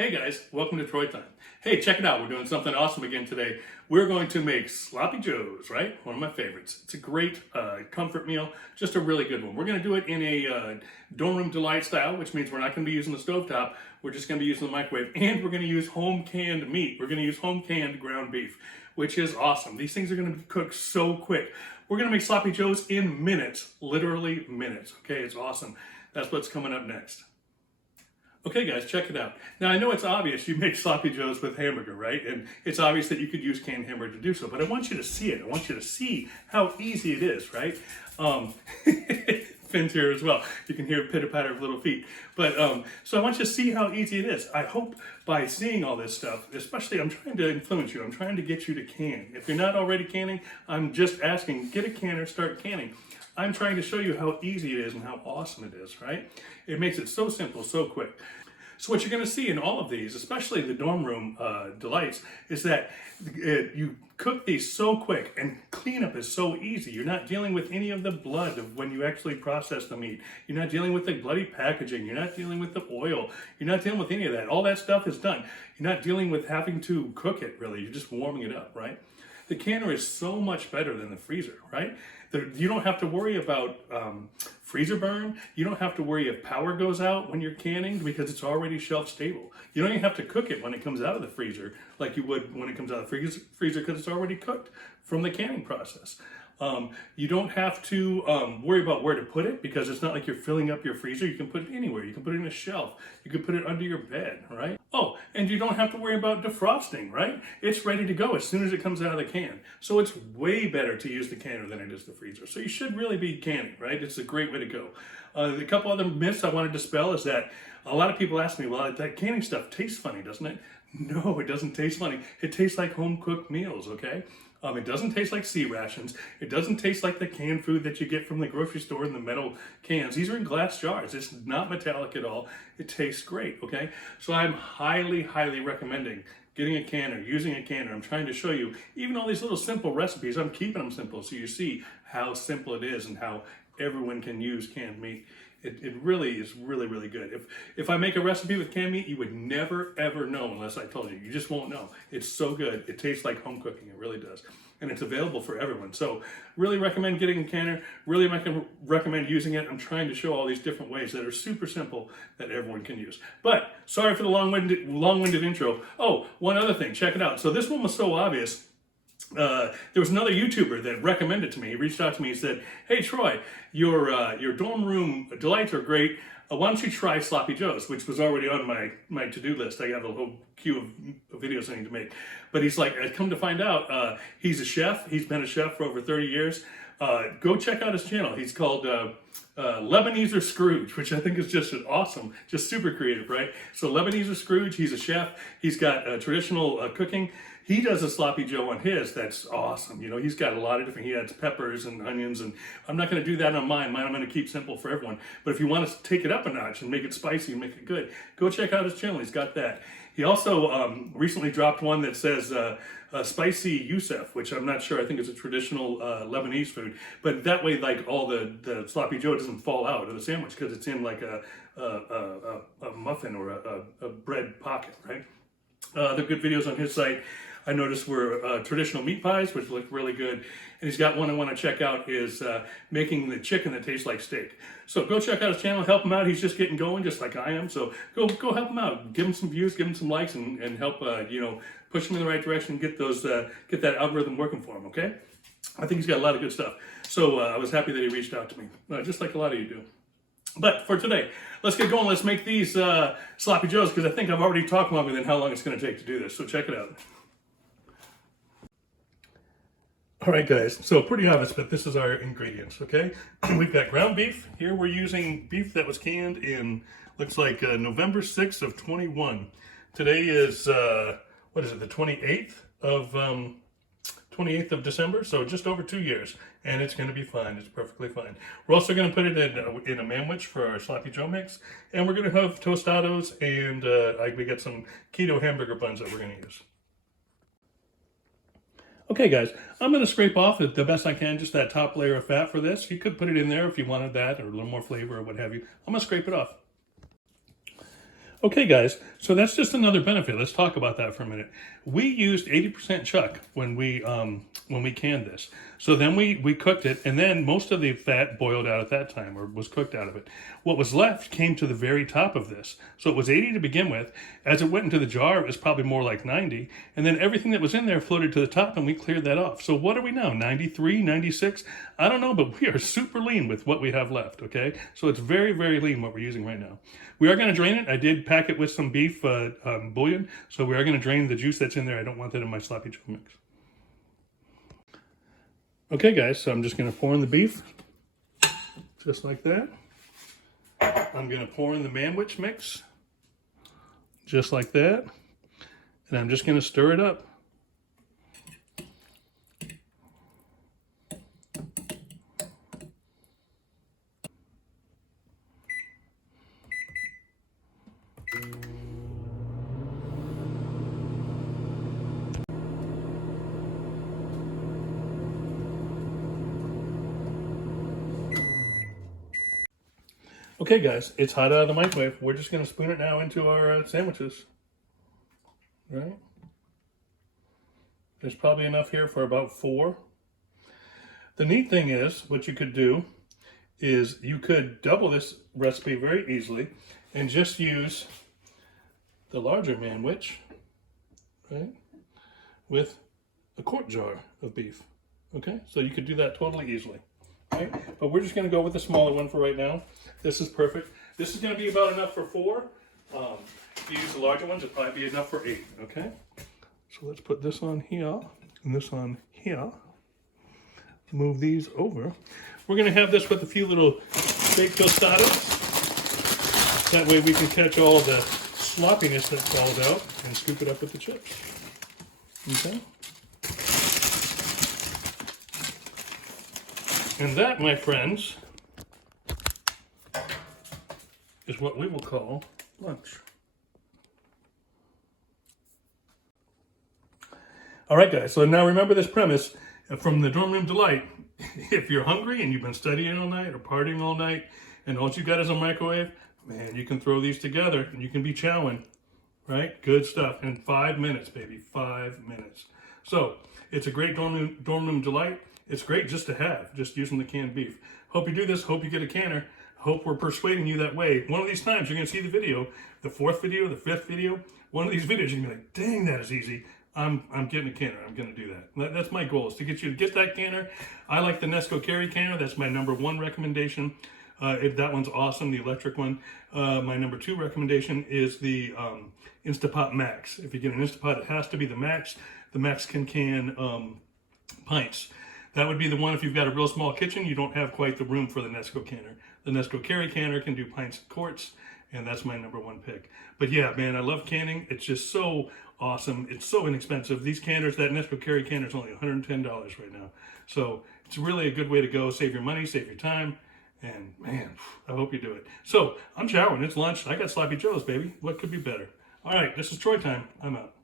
Hey guys, welcome to Troy Time. Hey, check it out. We're doing something awesome again today. We're going to make Sloppy Joes, right? One of my favorites. It's a great comfort meal, just a really good one. We're going to do it in a dorm room delight style, which means we're not going to be using the stovetop. We're just going to be using the microwave, and we're going to use home canned meat. We're going to use home canned ground beef, which is awesome. These things are going to be cooked so quick. We're going to make Sloppy Joes in minutes, literally minutes. Okay, it's awesome. That's what's coming up next. Okay guys, check it out. Now I know it's obvious you make Sloppy Joes with hamburger, right? And it's obvious that you could use canned hamburger to do so, but I want you to see it. I want you to see how easy it is, right? Finn's here as well. You can hear pitter-patter of little feet. But so I want you to see how easy it is. I hope by seeing all this stuff, especially I'm trying to influence you. I'm trying to get you to can. If you're not already canning, I'm just asking, get a canner, start canning. I'm trying to show you how easy it is and how awesome it is, right? It makes it so simple, so quick. So what you're going to see in all of these, especially the dorm room delights, is that you cook these so quick, and cleanup is so easy. You're not dealing with any of the blood of when you actually process the meat. You're not dealing with the bloody packaging. You're not dealing with the oil. You're not dealing with any of that. All that stuff is done. You're not dealing with having to cook it, really. You're just warming it up, right? The canner is so much better than the freezer, right? You don't have to worry about freezer burn. You don't have to worry if power goes out when you're canning because it's already shelf stable. You don't even have to cook it when it comes out of the freezer like you would when it comes out of the freezer because it's already cooked from the canning process. You don't have to worry about where to put it because it's not like you're filling up your freezer. You can put it anywhere. You can put it in a shelf. You can put it under your bed, right? Oh, and you don't have to worry about defrosting, right? It's ready to go as soon as it comes out of the can. So it's way better to use the canner than it is the freezer. So you should really be canning, right? It's a great way to go. A couple other myths I want to dispel is that a lot of people ask me, well, that canning stuff tastes funny, doesn't it? No, it doesn't taste funny. It tastes like home-cooked meals, okay? It doesn't taste like sea rations. It doesn't taste like the canned food that you get from the grocery store in the metal cans. These are in glass jars. It's not metallic at all. It tastes great, okay? So I'm highly, highly recommending getting a canner, using a canner. I'm trying to show you, even all these little simple recipes, I'm keeping them simple so you see how simple it is and how everyone can use canned meat. It really is really, really good. If I make a recipe with canned meat, you would never, ever know unless I told you. You just won't know. It's so good. It tastes like home cooking. It really does. And it's available for everyone. So really recommend getting a canner. Really recommend using it. I'm trying to show all these different ways that are super simple that everyone can use. But sorry for the long-winded intro. Oh, one other thing. Check it out. So this one was so obvious. There was another YouTuber that recommended to me. He reached out to me and said, "Hey Troy, your dorm room delights are great. Why don't you try Sloppy Joes?" Which was already on my to-do list. I got a whole queue of videos I need to make. But he's like, I come to find out, he's a chef. He's been a chef for over 30 years. Go check out his channel. He's called Lebanese Scrooge, which I think is just awesome, just super creative, right? So Lebanese Scrooge, he's a chef. He's got traditional cooking. He does a Sloppy Joe on his. That's awesome. You know, he's got a lot of different, he adds peppers and onions, and I'm not going to do that on mine. Mine I'm going to keep simple for everyone. But if you want to take it up a notch and make it spicy and make it good, go check out his channel. He's got that. He also recently dropped one that says spicy Yusuf, which I'm not sure. I think it's a traditional Lebanese food. But that way, like, all the Sloppy Joe doesn't fall out of the sandwich because it's in like a muffin or a bread pocket, right? They're good videos on his site. I noticed were traditional meat pies, which look really good. And he's got one I want to check out is making the chicken that tastes like steak. So go check out his channel, help him out. He's just getting going, just like I am. So go help him out. Give him some views, give him some likes, and help push him in the right direction. Get that algorithm working for him. Okay? I think he's got a lot of good stuff. So I was happy that he reached out to me, just like a lot of you do. But for today, let's get going. Let's make these Sloppy Joes because I think I've already talked longer than how long it's going to take to do this. So check it out. All right, guys, so pretty obvious, but this is our ingredients, okay? We've got ground beef. Here we're using beef that was canned in, looks like November 6th of 21. Today is, what is it, the 28th of December, so just over 2 years, and it's going to be fine. It's perfectly fine. We're also going to put it in a manwich for our Sloppy Joe mix, and we're going to have tostados, and we got some keto hamburger buns that we're going to use. Okay guys, I'm going to scrape off the best I can just that top layer of fat for this. You could put it in there if you wanted that or a little more flavor or what have you. I'm going to scrape it off. Okay, guys, so that's just another benefit. Let's talk about that for a minute. We used 80% chuck when we canned this. So then we cooked it, and then most of the fat boiled out at that time, or was cooked out of it. What was left came to the very top of this. So it was 80 to begin with. As it went into the jar, it was probably more like 90, and then everything that was in there floated to the top, and we cleared that off. So what are we now, 93, 96? I don't know, but we are super lean with what we have left, okay? So it's very, very lean what we're using right now. We are going to drain it. I did pack it with some beef bouillon, so we are going to drain the juice that's in there. I don't want that in my sloppy Joe mix. Okay, guys, so I'm just going to pour in the beef, just like that. I'm going to pour in the manwich mix, just like that. And I'm just going to stir it up. Okay, guys, it's hot out of the microwave. We're just going to spoon it now into our sandwiches. Right? There's probably enough here for about 4. The neat thing is, what you could do is you could double this recipe very easily and just use the larger manwich, right, with a quart jar of beef. Okay, so you could do that totally easily. Right? But we're just going to go with the smaller one for right now. This is perfect. This is going to be about enough for 4. If you use the larger ones, it'll probably be enough for 8. Okay? So let's put this on here and this on here. Move these over. We're going to have this with a few little baked tostadas. That way we can catch all the sloppiness that falls out and scoop it up with the chips. Okay? And that, my friends, is what we will call lunch. All right, guys, so now remember this premise from the Dorm Room Delight. If you're hungry and you've been studying all night or partying all night and all you got is a microwave, man, you can throw these together and you can be chowing, right? Good stuff. In 5 minutes, baby, 5 minutes. So it's a great Dorm Room Delight. It's great just to have, just using the canned beef. Hope you do this. Hope you get a canner. Hope we're persuading you that way. One of these times you're going to see the video, the 4th video, the 5th video. One of these videos you're going to be like, dang, that is easy. I'm getting a canner. I'm going to do that. That's my goal, is to get you to get that canner. I like the Nesco Carry canner. That's my #1 recommendation. That one's awesome, the electric one. My #2 recommendation is the Instapot Max. If you get an Instapot, it has to be the Max. The Max can pints. That would be the one if you've got a real small kitchen, you don't have quite the room for the Nesco canner. The Nesco Carry canner can do pints and quarts, and that's my #1 pick. But yeah, man, I love canning. It's just so awesome. It's so inexpensive. These canners, that Nesco Carry canner is only $110 right now. So it's really a good way to go. Save your money, save your time, and man, I hope you do it. So I'm showering. It's lunch. I got sloppy joes, baby. What could be better? All right, this is Troy time. I'm out.